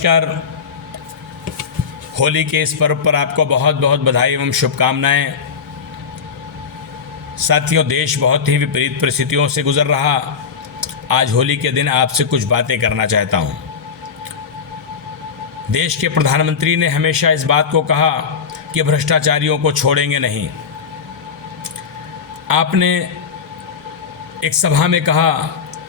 नमस्कार। होली के इस पर्व पर आपको बहुत बहुत बधाई एवं शुभकामनाएं। साथियों, देश बहुत ही विपरीत परिस्थितियों से गुजर रहा। आज होली के दिन आपसे कुछ बातें करना चाहता हूं। देश के प्रधानमंत्री ने हमेशा इस बात को कहा कि भ्रष्टाचारियों को छोड़ेंगे नहीं। आपने एक सभा में कहा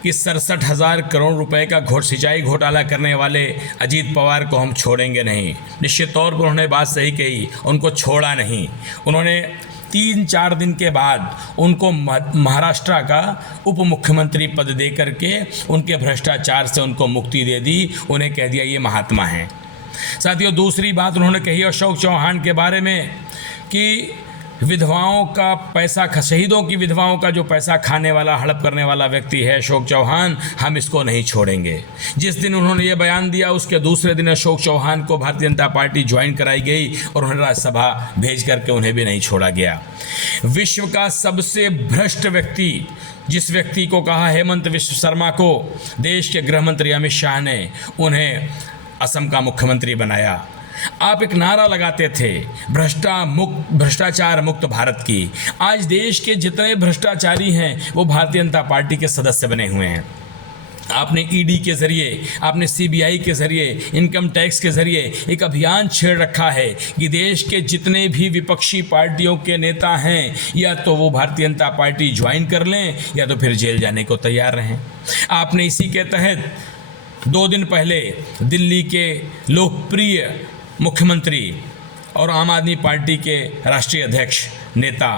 कि 67,000 करोड़ रुपए का सिंचाई घोटाला करने वाले अजीत पवार को हम छोड़ेंगे नहीं। निश्चित तौर पर उन्होंने बात सही कही, उनको छोड़ा नहीं। उन्होंने 3-4 दिन के बाद उनको महाराष्ट्र का उप मुख्यमंत्री पद दे करके उनके भ्रष्टाचार से उनको मुक्ति दे दी। उन्हें कह दिया ये महात्मा हैं। साथियों, दूसरी बात उन्होंने कही अशोक चौहान के बारे में कि विधवाओं का पैसा, शहीदों की विधवाओं का जो पैसा खाने वाला, हड़प करने वाला व्यक्ति है अशोक चौहान, हम इसको नहीं छोड़ेंगे। जिस दिन उन्होंने ये बयान दिया उसके दूसरे दिन अशोक चौहान को भारतीय जनता पार्टी ज्वाइन कराई गई और उन्हें राज्यसभा भेज करके उन्हें भी नहीं छोड़ा गया। विश्व का सबसे भ्रष्ट व्यक्ति, जिस व्यक्ति को कहा हेमंत विश्व शर्मा को देश के गृह मंत्री अमित शाह ने उन्हें असम का मुख्यमंत्री बनाया। आप एक नारा लगाते थे भ्रष्टाचार मुक्त भारत की। आज देश के जितने भ्रष्टाचारी हैं वो भारतीय जनता पार्टी के सदस्य बने हुए हैं। आपने ईडी के जरिए, आपने सीबीआई के जरिए, इनकम टैक्स के जरिए एक अभियान छेड़ रखा है कि देश के जितने भी विपक्षी पार्टियों के नेता हैं या तो वो भारतीय जनता पार्टी ज्वाइन कर लें या तो फिर जेल जाने को तैयार रहें। आपने इसी के तहत 2 दिन पहले दिल्ली के लोकप्रिय मुख्यमंत्री और आम आदमी पार्टी के राष्ट्रीय अध्यक्ष नेता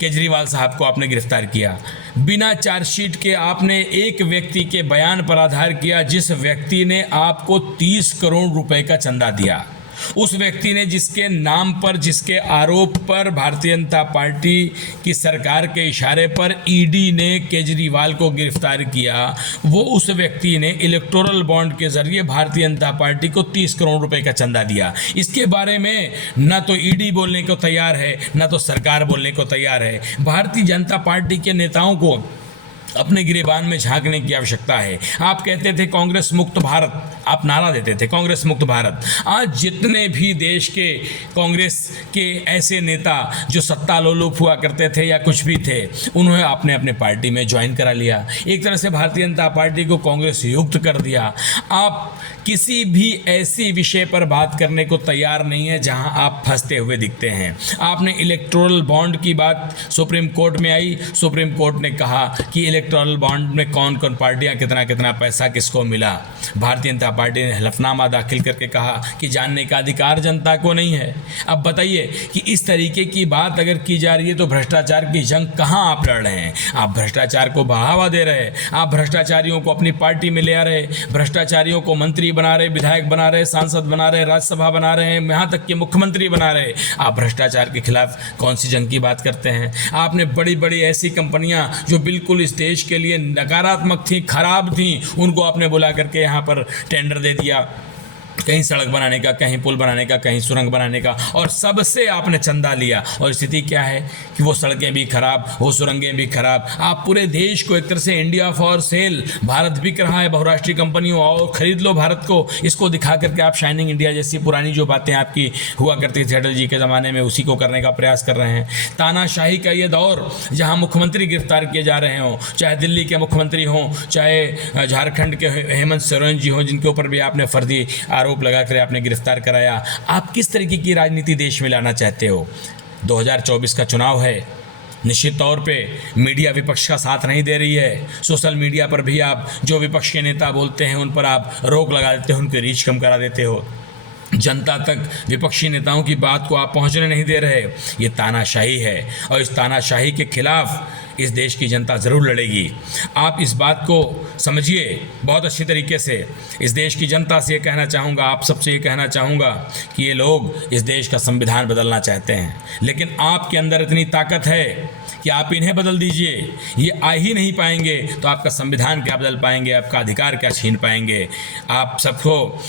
केजरीवाल साहब को आपने गिरफ्तार किया। बिना चार्जशीट के आपने एक व्यक्ति के बयान पर आधार किया, जिस व्यक्ति ने आपको 30 करोड़ रुपए का चंदा दिया। उस व्यक्ति ने जिसके नाम पर, जिसके आरोप पर भारतीय जनता पार्टी की सरकार के इशारे पर ईडी ने केजरीवाल को गिरफ्तार किया, वो उस व्यक्ति ने इलेक्टोरल बॉन्ड के जरिए भारतीय जनता पार्टी को 30 करोड़ रुपए का चंदा दिया। इसके बारे में ना तो ईडी बोलने को तैयार है, ना तो सरकार बोलने को तैयार है। भारतीय जनता पार्टी के नेताओं को अपने गिरेबान में झांकने की आवश्यकता है। आप कहते थे कांग्रेस मुक्त भारत, आप नारा देते थे कांग्रेस मुक्त भारत। आज जितने भी देश के कांग्रेस के ऐसे नेता जो सत्ता लोलुप हुआ करते थे या कुछ भी थे, उन्होंने आपने अपने पार्टी में ज्वाइन करा लिया। एक तरह से भारतीय जनता पार्टी को कांग्रेस युक्त कर दिया। आप किसी भी ऐसी विषय पर बात करने को तैयार नहीं है जहां आप फंसते हुए दिखते हैं। आपने इलेक्टोरल बॉन्ड की बात सुप्रीम कोर्ट में आई। सुप्रीम कोर्ट ने कहा कि इलेक्टोरल बॉन्ड में कौन कौन पार्टियां, कितना कितना पैसा किसको मिला। भारतीय जनता पार्टी ने हलफनामा दाखिल करके कहा कि जानने का अधिकार जनता को नहीं है। अब बताइए कि इस तरीके की बात अगर की जा रही है तो भ्रष्टाचार की जंग कहाँ आप लड़ रहे हैं? आप भ्रष्टाचार को बढ़ावा दे रहे हैं, आप भ्रष्टाचारियों को अपनी पार्टी में ले आ रहे, भ्रष्टाचारियों को मंत्री बना रहे, विधायक बना रहे, सांसद बना रहे, राज्यसभा बना रहे हैं, यहाँ तक कि मुख्यमंत्री बना रहे। आप भ्रष्टाचार के खिलाफ कौन सी जंग की बात करते हैं? आपने बड़ी बड़ी ऐसी कंपनियां जो बिल्कुल इस देश के लिए नकारात्मक थी, खराब थी, उनको आपने बुला करके यहाँ पर टेंडर दे दिया, कहीं सड़क बनाने का, कहीं पुल बनाने का, कहीं सुरंग बनाने का, और सबसे आपने चंदा लिया। और स्थिति क्या है कि वो सड़कें भी खराब, वो सुरंगें भी खराब। आप पूरे देश को एक तरह से इंडिया फॉर सेल, भारत बिक रहा है बहुराष्ट्रीय कंपनियों, और खरीद लो भारत को, इसको दिखा करके आप शाइनिंग इंडिया जैसी पुरानी जो बातें आपकी हुआ करती थी अटल जी के ज़माने में, उसी को करने का प्रयास कर रहे हैं। तानाशाही का ये दौर जहाँ मुख्यमंत्री गिरफ्तार किए जा रहे हों, चाहे दिल्ली के मुख्यमंत्री हों, चाहे झारखंड के हेमंत सोरेन जी हों, जिनके ऊपर भी आपने फर्जी आरोप लगाकर आपने गिरफ्तार कराया। आप किस तरीके की राजनीति देश में लाना चाहते हो? 2024 का चुनाव है। निश्चित तौर पे मीडिया विपक्ष का साथ नहीं दे रही है। सोशल मीडिया पर भी आप जो विपक्ष के नेता बोलते हैं उन पर आप रोक लगा देते हो, उनकी रीच कम करा देते हो। जनता तक विपक्षी नेताओं की बात को आप पहुंचने नहीं दे रहे। ये तानाशाही है और इस तानाशाही के खिलाफ इस देश की जनता ज़रूर लड़ेगी। आप इस बात को समझिए बहुत अच्छी तरीके से। इस देश की जनता से ये कहना चाहूँगा, आप सबसे ये कहना चाहूँगा कि ये लोग इस देश का संविधान बदलना चाहते हैं, लेकिन आपके अंदर इतनी ताकत है कि आप इन्हें बदल दीजिए। ये आ ही नहीं पाएंगे तो आपका संविधान क्या बदल पाएंगे, आपका अधिकार क्या छीन पाएंगे। आप सबको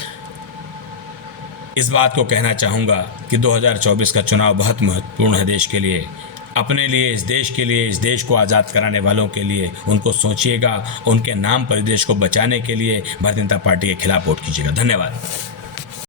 इस बात को कहना चाहूँगा कि 2024 का चुनाव बहुत महत्वपूर्ण है देश के लिए। अपने लिए, इस देश के लिए, इस देश को आज़ाद कराने वालों के लिए उनको सोचिएगा, उनके नाम पर देश को बचाने के लिए भारतीय जनता पार्टी के खिलाफ वोट कीजिएगा। धन्यवाद।